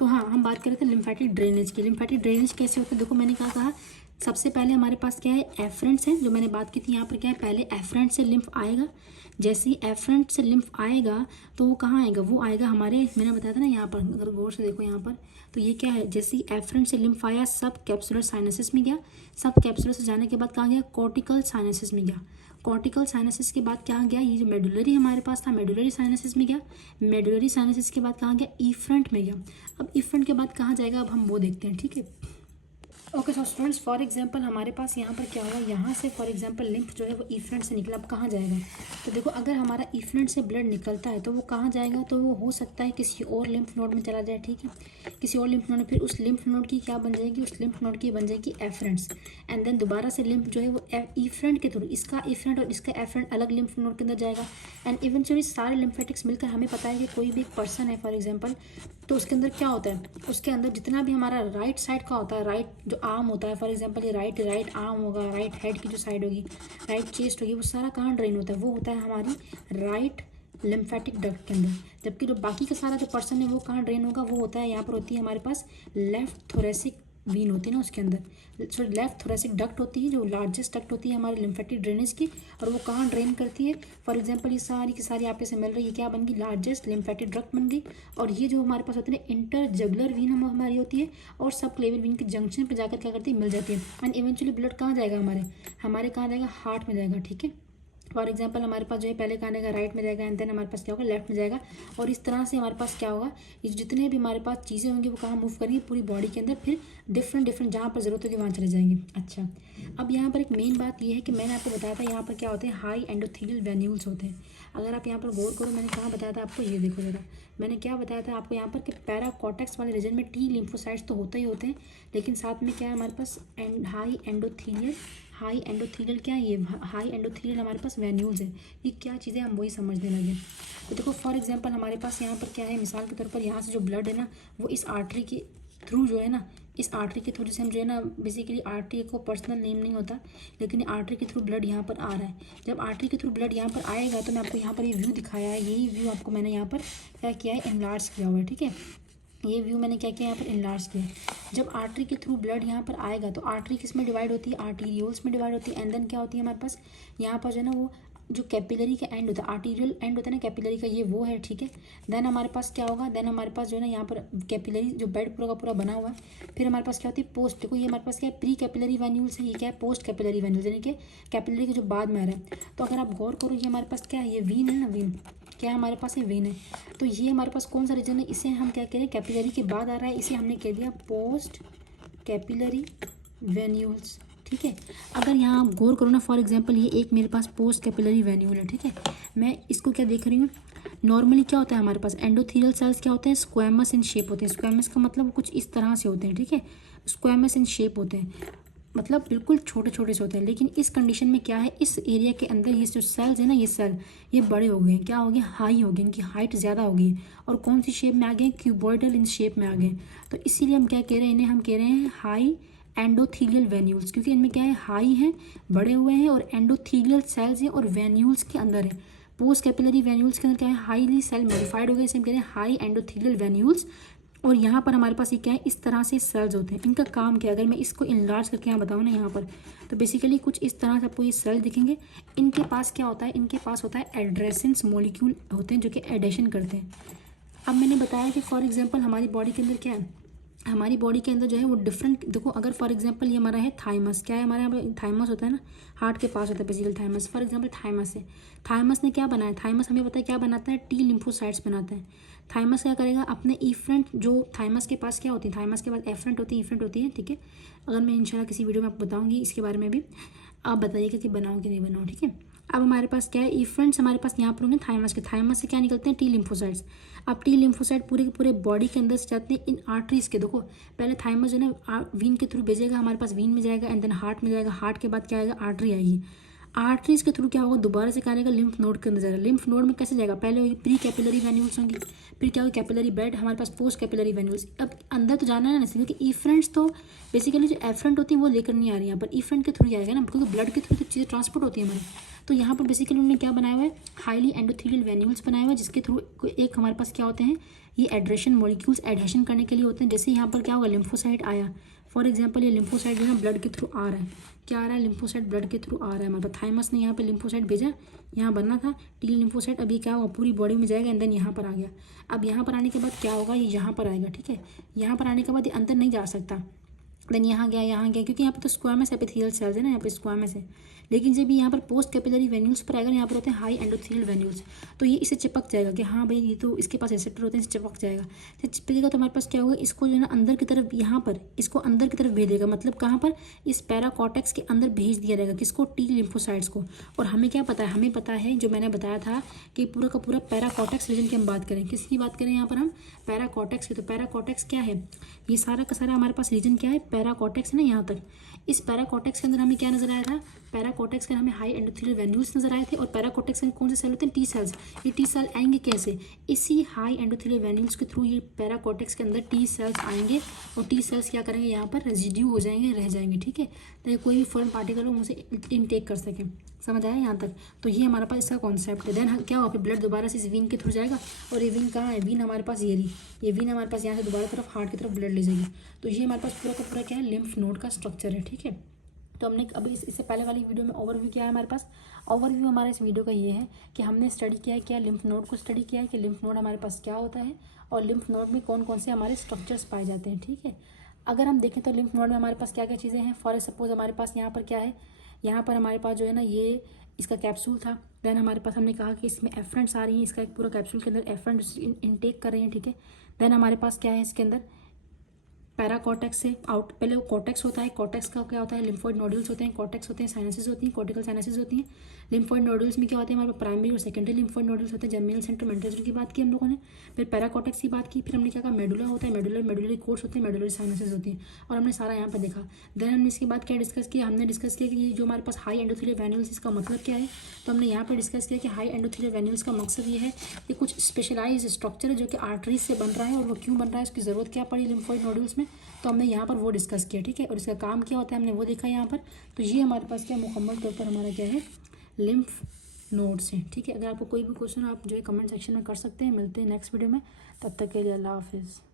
तो हाँ, हम बात कर रहे थे लिम्फेटिक ड्रेनेज की। लिम्फेटिक ड्रेनेज कैसे होता है, देखो मैंने कहा सबसे पहले हमारे पास क्या है, एफरेंट्स है, जो मैंने बात की थी यहाँ पर क्या है, पहले एफरेंट से लिम्फ आएगा। जैसे ही एफरेंट से लिम्फ आएगा तो वो कहाँ आएगा, वो आएगा हमारे, मैंने बताया था ना यहाँ पर, अगर गौर से देखो यहाँ पर, तो ये क्या है, जैसे ही एफरेंट से लिम्फ आया सब कैप्सुलर साइनसिस में गया, सब कैप्सुलर से जाने के बाद कहाँ गया, कॉर्टिकल साइनसिस में गया। कॉर्टिकल साइनसिस के बाद क्या गया, ये जो मेडुलरी हमारे पास था, मेडुलरी साइनसिस में गया। मेडुलरी साइनसिस के बाद कहाँ गया, इफ्रंट में गया। अब इफ्रंट के बाद कहाँ जाएगा, अब हम वो देखते हैं, ठीक है। Okay so students, for example हमारे पास यहाँ पर क्या हुआ, यहाँ से फॉर एग्जांपल लिम्फ जो है वो इफ्रंट से निकला, अब कहाँ जाएगा, तो देखो अगर हमारा इफ्रंट से ब्लड निकलता है तो वो कहाँ जाएगा, तो वो हो सकता है किसी और लिम्फ नोड में चला जाए, ठीक है, किसी और लिम्फ नोड में, फिर उस लिम्फ नोड की क्या बन जाएगी, उस लिम्फ नोड की बन जाएगी एफरेंट्स। एंड देन दोबारा से लिम्फ जो है वो इफ्रंट के थ्रू, इसका इफ्रंट और इसका एफरेंट अलग लिम्फ नोड के अंदर जाएगा। एंड इवेंचुअली सारे लिम्फेटिक्स मिलकर, हमें पता है कि कोई भी एक पर्सन है फॉर एग्जाम्पल, तो उसके अंदर क्या होता है, उसके अंदर जितना भी हमारा राइट साइड का होता है, राइट जो आर्म होता है, फॉर एग्जांपल ये राइट आर्म होगा, राइट हेड की जो साइड होगी, राइट चेस्ट होगी, वो सारा कहाँ ड्रेन होता है, वो होता है हमारी राइट लिम्फेटिक डक्ट के अंदर। जबकि जो बाकी का सारा जो पर्सन है वो कहाँ ड्रेन होगा, वो होता है यहाँ पर होती है हमारे पास लेफ्ट थोरेसिक वीन होती है ना उसके अंदर, सॉरी लेफ्ट थोरेसिक डक्ट होती है, जो लार्जेस्ट डक्ट होती है हमारे लिम्फेटिक ड्रेनेज की, और वो कहाँ ड्रेन करती है, फॉर एग्जांपल ये सारी की सारी आप से मिल रही है, क्या बन गई, लार्जेस्ट लिम्फेटिक डक्ट बन गई। और ये जो हमारे पास होती है इंटर जगुलर वीन हमारी होती है, और सब क्लेवियल वीन के जंक्शन पर जाकर क्या करती है, मिल जाती है। एंड इवेंचुअली ब्लड कहाँ जाएगा, हमारे कहाँ जाएगा, हार्ट में जाएगा, ठीक है। फॉर एग्जांपल हमारे पास जो है पहले कहाँ जाएगा, राइट में जाएगा, एंड देन हमारे पास क्या होगा, लेफ्ट में जाएगा। और इस तरह से हमारे पास क्या होगा, ये जितने भी हमारे पास चीज़ें होंगी वो कहाँ मूव करेंगी, पूरी बॉडी के अंदर, फिर डिफरेंट जहाँ पर जरूरत होगी वहाँ चले जाएंगे। अच्छा, अब यहाँ पर एक मेन बात ये है कि मैंने आपको बताया था यहाँ पर क्या होते हैं, हाई एंडोथेलियल वेन्यूल्स होते हैं। अगर आप यहाँ पर गौर करो, मैंने कहाँ बताया था आपको, ये देखो जरा, मैंने क्या बताया था आपको यहाँ पर कि पैराकॉर्टेक्स वाले रीजन में टी लिम्फोसाइट्स तो होते ही होते हैं, लेकिन साथ में क्या है हमारे पास हाई एंडोथेलियल क्या है, ये हाई एंडोथेलियल हमारे पास वेन्यूल्स है। ये क्या चीज़ें हम वही समझने लगे। तो देखो फॉर एग्जांपल हमारे पास यहाँ पर क्या है, मिसाल के तौर पर यहाँ से जो ब्लड है ना, वो इस आर्टरी के थ्रू जो है ना, इस आर्टरी के थ्रू, जैसे हम जो है ना, बेसिकली आर्टरी को पर्सनल नेम नहीं होता, लेकिन आर्टरी के थ्रू ब्लड यहाँ पर आ रहा है। जब आर्टरी के थ्रू ब्लड यहाँ पर आएगा तो मैं आपको यहाँ पर ये व्यू दिखाया है, यही व्यू आपको मैंने यहाँ पर क्या किया है, एनलार्ज किया हुआ है, ठीक है। ये व्यू मैंने क्या किया यहाँ पर, एनलार्ज किया। जब आर्टरी के थ्रू ब्लड यहाँ पर आएगा तो आर्टरी किस में डिवाइड होती है, आर्टीरियोल्स में डिवाइड होती है। एंड देन क्या होती है हमारे पास यहाँ पर जो है ना, वो जो कैपिलरी का एंड होता है, आर्टीरियल एंड होता है ना कैपिलरी का, ये वो है, ठीक है। देन हमारे पास क्या होगा, देन हमारे पास जो है ना यहाँ पर कैपिलरी जो बेड पूरा का पूरा बना हुआ है। फिर हमारे पास क्या होती है, पोस्ट, देखो ये हमारे पास क्या है, प्री कैपिलरी वेन्यूल्स है, ये क्या है, पोस्ट कैपिलरी वेन्यूल्स, यानी कि कैपिलरी के जो बाद में आ रहा है। तो अगर आप गौर करो, ये हमारे पास क्या है, ये वीन है ना, वीन क्या हमारे पास है, वेन है। तो ये हमारे पास कौन सा रीजन है, इसे हम क्या कह रहे हैं, कैपिलरी के बाद आ रहा है, इसे हमने कह दिया पोस्ट कैपिलरी वेन्यूल्स, ठीक है। अगर यहाँ आप गौर करो ना, फॉर एग्जांपल ये एक मेरे पास पोस्ट कैपिलरी वेन्यूल है, ठीक है। मैं इसको क्या देख रही हूँ, नॉर्मली क्या होता है हमारे पास, एंडोथेलियल सेल्स क्या होते हैं, स्क्वैमस इन शेप होते हैं। स्क्वैमस का मतलब कुछ इस तरह से होते हैं, ठीक है, स्क्वैमस इन शेप होते हैं, मतलब बिल्कुल छोटे छोटे से होते हैं। लेकिन इस कंडीशन में क्या है, इस एरिया के अंदर ये जो सेल्स है ना, ये सेल ये बड़े हो गए, क्या हो गए, हाई हो गए, इनकी हाइट ज़्यादा हो गई, और कौन सी शेप में आ गए, क्यूबॉइडल इन शेप में आ गए। तो इसीलिए हम क्या कह रहे हैं, इन्हें हम कह रहे हैं हाई एंडोथीलियल वेन्यूल्स, क्योंकि इनमें क्या है, हाई हैं, बड़े हुए हैं, और एंडोथीलियल सेल्स हैं, और वेन्यूल्स के अंदर है। पोस्ट कैपिलरी वेन्यूल्स के अंदर क्या है, हाईली सेल मॉडिफाइड हो गए, इसे हम कह रहे हैं हाई एंडोथीलियल वेन्यूल्स। और यहाँ पर हमारे पास ये क्या है, इस तरह से सेल्स होते हैं। इनका काम क्या है, अगर मैं इसको इनलार्ज करके यहाँ बताऊँ ना यहाँ पर, तो बेसिकली कुछ इस तरह से आपको ये सेल दिखेंगे। इनके पास क्या होता है, इनके पास होता है एड्रेसेंस मॉलिक्यूल होते हैं, जो कि एडेशन करते हैं। अब मैंने बताया कि फॉर एग्जांपल हमारी बॉडी के अंदर क्या है, हमारी बॉडी के अंदर जो है वो डिफरेंट, देखो अगर फॉर एग्जांपल ये हमारा है थाइमस, क्या है हमारे यहाँ पर थाइमस होता है ना, हार्ट के पास होता है basically thymus. For example thymus है, थाइमस ने क्या बनाया, थाइमस हमें पता है क्या बनाता है, टी लिम्फोसाइट्स बनाता है। थाइमस क्या करेगा, अपने इफ्रंट, जो थाइमस के पास क्या होती है, थाइमस के पास एफरंट होती है, इफ्रंट होती है, ठीक है। अगर मैं इंशाल्लाह किसी वीडियो में आपको बताऊंगी इसके बारे में भी, आप बताइएगा कि बनाओ कि नहीं बनाओ, ठीक है। अब हमारे पास क्या है, इफ्रंट्स हमारे पास यहाँ पर होंगे थाइमस के, थाइमस से क्या निकलते हैं, टी लिम्फोसाइट्स। अब टी लिम्फोसाइट पूरे के पूरे बॉडी के अंदर से जाते हैं इन आर्टरीज के, देखो पहले थाइमस जो है ना वीन के थ्रू भेजेगा, हमारे पास वीन में जाएगा, एंड देन हार्ट में जाएगा, हार्ट के बाद क्या आएगा, आर्टरी आएगी। आर्टरीज के थ्रू क्या होगा, दोबारा से करेगा लिम्फ नोड के अंदर जाएगा। लिम्फ नोड में कैसे जाएगा, पहले होगी प्री कैपिलरी वेन्यूल्स होंगी, फिर क्या होगा कैपिलरी बेड, हमारे पास पोस्ट कैपिलरी वेन्यूल्स। अब अंदर तो जाना है ना, क्योंकि इफ्रेंट्स तो बेसिकली जो एफरेंट होती है वो लेकर नहीं आ रही है यहाँ पर, इफ्रेंट के थ्रू जाएगा ना, क्योंकि ब्लड के थ्रू तो चीज़ें ट्रांसपोर्ट होती है हमारे। तो यहाँ पर बेसिकली उन्होंने क्या बनाया हुआ है, हाईली एंडोथेलियल वेन्यूल्स बनाया हुआ है, जिसके थ्रू एक हमारे पास क्या होते हैं, ये एड्रेशन मॉलिक्यूल्स एडहेशन करने के लिए होते हैं। जैसे यहाँ पर क्या होगा, लिम्फोसाइट आया, फॉर एग्जांपल ये लिम्फोसाइट जो है ब्लड के थ्रू आ रहा है, क्या आ रहा है, लिम्फोसाइट ब्लड के थ्रू आ रहा है हमारे पास। थाइमस ने यहाँ पे लिम्फोसाइट भेजा, यहाँ बनना था टी लिम्फोसाइट, अभी क्या होगा पूरी बॉडी में जाएगा एंड देन यहाँ पर आ गया। अब यहाँ पर आने के बाद क्या होगा, ये यहाँ पर आएगा, ठीक है। यहाँ पर आने के बाद ये अंदर नहीं जा सकता, देन यहाँ गया, क्योंकि यहाँ पे तो स्क्वायमस एपिथेलियल सेल्स है ना, यहाँ पे स्क्वायमस है। लेकिन जब यहाँ पर पोस्ट कैपिलरी वेन्यूल्स पर आएगा, यहाँ पर होते हैं हाई एंडोथेलियल वेन्यूल्स, तो ये इसे चिपक जाएगा कि हाँ भाई ये तो इसके पास रिसेप्टर होते हैं, इसे चिपक जाएगा। जब चिपकेगा तो हमारे पास क्या होगा, इसको जो है ना अंदर की तरफ, यहाँ पर इसको अंदर की तरफ भेज देगा, मतलब कहाँ पर, इस पैराकॉर्टेक्स के अंदर भेज दिया जाएगा, किसको, टी लिम्फोसाइट्स को। और हमें क्या पता है, हमें पता है जो मैंने बताया था कि पूरा का पूरा पैराकॉर्टेक्स रीजन की हम बात करें, किसकी बात करें यहाँ पर हम, पैराकॉर्टेक्स की। तो पैराकॉर्टेक्स क्या है, ये सारा का सारा हमारे पास रीजन क्या है, पैराकॉर्टेक्स है ना यहाँ तक। इस पैराकॉर्टेक्स के अंदर हमें क्या नजर आया था, पैराकॉर्टेक्स के हमें हाई एंडोथेलियल वेन्यूल्स नजर आए थे। और पैराकॉर्टेक्स में कौन से सेल होते हैं, टी सेल्स। ये टी सेल आएंगे कैसे, इसी हाई एंडोथेलियल वेन्यूल्स के थ्रू ये पैराकॉर्टेक्स के अंदर टी सेल्स आएंगे, और टी सेल्स क्या करेंगे, यहाँ पर रेजिड्यू हो जाएंगे, रह जाएंगे, ठीक है, ताकि कोई भी फॉरेन पार्टिकल हो उसे इनटेक कर सकें। समझ आया यहाँ तक। तो ये हमारे पास इसका कॉन्सेप्ट है। देन क्या होगा, फिर ब्लड दोबारा से इस वीन के थ्रू जाएगा, और ये वीन कहाँ है, वीन हमारे पास ये रही, ये वीन हमारे पास यहाँ से दोबारा तरफ हार्ट की तरफ ब्लड ले जाएगी। तो ये हमारे पास पूरा का पूरा क्या है, लिम्फ नोड का स्ट्रक्चर है, ठीक है। तो हमने अभी इससे पहले वाली वीडियो में ओवरव्यू किया है हमारे पास। ओवरव्यू हमारा इस वीडियो का ये है कि हमने स्टडी किया है, क्या लिम्फ नोड को स्टडी किया है कि लिम्फ नोड हमारे पास क्या होता है, और लिम्फ नोड में कौन कौन से हमारे स्ट्रक्चर्स पाए जाते हैं, ठीक है। अगर हम देखें तो लिम्फ नोड में हमारे पास क्या क्या चीज़ें हैं, फॉर सपोज हमारे पास यहाँ पर क्या है, यहाँ पर हमारे पास जो है ना ये इसका कैप्सूल था। देन हमारे पास हमने कहा कि इसमें एफरेंट्स आ रही हैं, इसका एक पूरा कैप्सूल के अंदर एफरेंट्स इनटेक कर रही हैं, ठीक है। देन हमारे पास क्या है, इसके अंदर पैराकॉर्टेक्स से आउट, पहले वो कॉर्टेक्स होता है, कॉर्टेक्स का क्या होता है, लिम्फोइड नोड्यूल्स होते हैं, कॉर्टेक्स होते हैं, साइनसेस होती हैं, कॉर्टिकल साइनसेस होती हैं। लिम्फोइड नोड्यूल्स में क्या होते हैं, हमारे प्राइमरी और सेकेंडरी लिम्फोइड नोड्यूल्स होते हैं। जर्मिनल सेंटर मेंटल की बात की हम लोगों ने, फिर पैराकॉर्टेक्स की बात की, फिर हमने क्या कहा, मेडुला होता है, मेडुलरी कोर्स होते हैं, मेडुलरी साइनसेस होती हैं, और हमने सारा यहाँ पर देखा। देन हमने इसके बाद क्या डिस्कस किया, हमने डिस्कस किया कि ये जो हमारे पास हाई एंडोथेलियल वेन्यूल्स, इसका मतलब क्या है। तो हमने यहाँ पर डिस्कस किया कि हाई एंडोथेलियल वेन्यूल्स का मकसद ये है, ये कुछ स्पेशलाइज स्ट्रक्चर है जो कि आर्टरीज से बन रहा है, और वो क्यों बन रहा है, उसकी ज़रूरत क्या पड़ी लिम्फोइड नोड्यूल्स में, तो हमने यहाँ पर वो डिस्कस किया, ठीक है। और इसका काम क्या होता है हमने वो देखा यहाँ पर। तो ये हमारे पास क्या मुकम्मल तौर पर हमारा क्या है, लिम्फ नोड्स हैं, ठीक है। अगर आपको कोई भी क्वेश्चन आप जो है कमेंट सेक्शन में कर सकते हैं। मिलते हैं नेक्स्ट वीडियो में, तब तक के लिए अल्लाह हाफिज़।